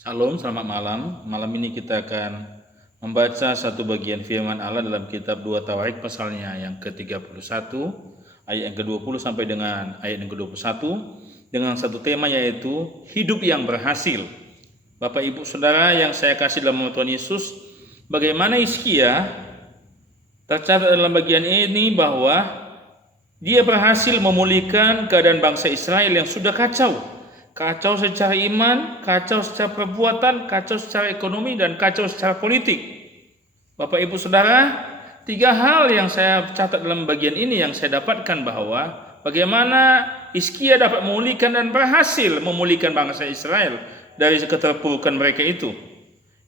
Shalom, selamat malam. Malam ini kita akan membaca satu bagian firman Allah dalam kitab 2 Tawarik pasalnya yang ke-31, ayat yang ke-20 sampai dengan ayat yang ke-21, dengan satu tema yaitu hidup yang berhasil. Bapak Ibu Saudara yang saya kasih dalam nama Tuhan Yesus, bagaimana Hizkia tercatat dalam bagian ini bahwa dia berhasil memulihkan keadaan bangsa Israel yang sudah kacau. Kacau secara iman, kacau secara perbuatan, kacau secara ekonomi, dan kacau secara politik. Bapak Ibu Saudara, tiga hal yang saya catat dalam bagian ini yang saya dapatkan bahwa bagaimana Hizkia dapat memulihkan dan berhasil memulihkan bangsa Israel dari keterpurukan mereka itu.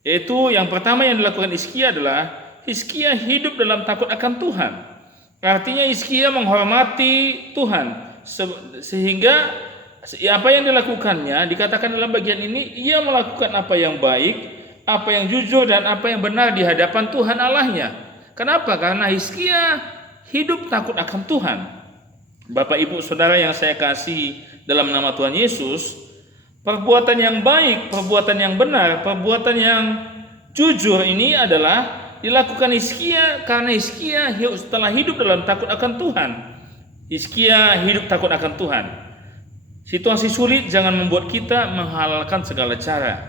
Yaitu yang pertama yang dilakukan Hizkia adalah Hizkia hidup dalam takut akan Tuhan. Artinya Hizkia menghormati Tuhan sehingga apa yang dilakukannya dikatakan dalam bagian ini, ia melakukan apa yang baik, apa yang jujur, dan apa yang benar di hadapan Tuhan Allahnya. Kenapa? Karena Hizkia hidup takut akan Tuhan. Bapak Ibu Saudara yang saya kasih dalam nama Tuhan Yesus, perbuatan yang baik, perbuatan yang benar, perbuatan yang jujur ini adalah dilakukan Hizkia karena Hizkia setelah hidup dalam takut akan Tuhan. Hizkia hidup takut akan Tuhan. Situasi sulit jangan membuat kita menghalalkan segala cara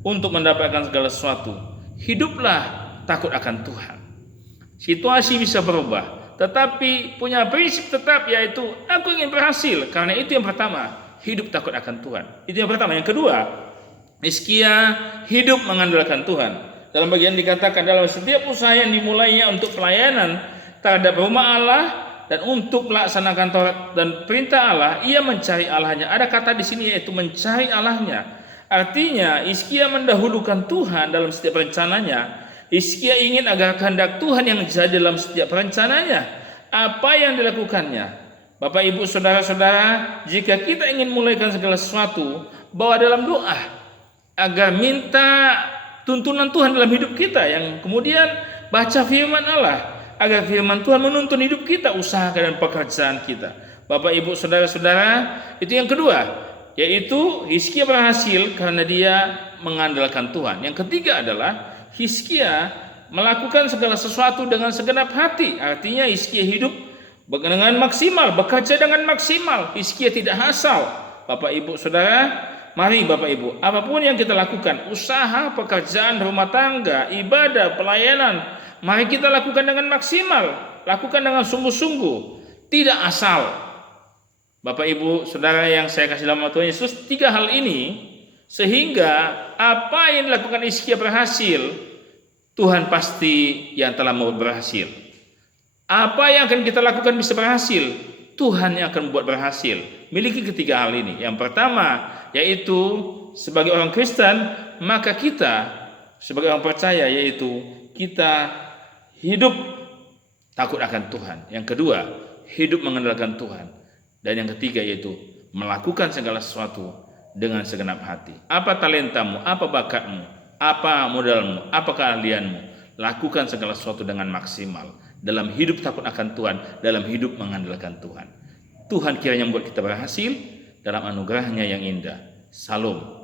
untuk mendapatkan segala sesuatu. Hiduplah takut akan Tuhan. Situasi bisa berubah, tetapi punya prinsip tetap, yaitu aku ingin berhasil. Karena itu yang pertama, hidup takut akan Tuhan. Itu yang pertama. Yang kedua, Hizkia hidup mengandalkan Tuhan. Dalam bagian dikatakan dalam setiap usaha yang dimulainya untuk pelayanan terhadap rumah Allah dan untuk melaksanakan Taurat dan perintah Allah, ia mencari Allahnya. Ada kata di sini yaitu mencari Allahnya. Artinya Hizkia mendahulukan Tuhan dalam setiap rencananya. Hizkia ingin agar kehendak Tuhan yang jadi dalam setiap rencananya. Apa yang dilakukannya? Bapak Ibu Saudara-saudara, jika kita ingin memulaikan segala sesuatu, bawa dalam doa agar minta tuntunan Tuhan dalam hidup kita, yang kemudian baca firman Allah agar firman Tuhan menuntun hidup kita, usaha dan pekerjaan kita. Bapak Ibu Saudara-saudara, itu yang kedua, yaitu Hizkia berhasil karena dia mengandalkan Tuhan. Yang ketiga adalah Hizkia melakukan segala sesuatu dengan segenap hati. Artinya Hizkia hidup dengan maksimal, bekerja dengan maksimal. Hizkia tidak asal. Bapak Ibu Saudara, mari Bapak Ibu, apapun yang kita lakukan, usaha, pekerjaan, rumah tangga, ibadah, pelayanan, mari kita lakukan dengan maksimal, lakukan dengan sungguh-sungguh, tidak asal. Bapak Ibu Saudara yang saya kasih dalam nama Tuhan Yesus, tiga hal ini sehingga apa yang dilakukan Hizkia berhasil, Tuhan pasti yang telah mau berhasil. Apa yang akan kita lakukan bisa berhasil, Tuhan yang akan membuat berhasil. Miliki ketiga hal ini. Yang pertama yaitu sebagai orang Kristen, maka kita sebagai orang percaya yaitu kita hidup takut akan Tuhan. Yang kedua, hidup mengandalkan Tuhan. Dan yang ketiga yaitu melakukan segala sesuatu dengan segenap hati. Apa talentamu, apa bakatmu, apa modalmu, apa keahlianmu, lakukan segala sesuatu dengan maksimal. Dalam hidup takut akan Tuhan, dalam hidup mengandalkan Tuhan. Tuhan kiranya membuat kita berhasil dalam anugerahnya yang indah. Salam.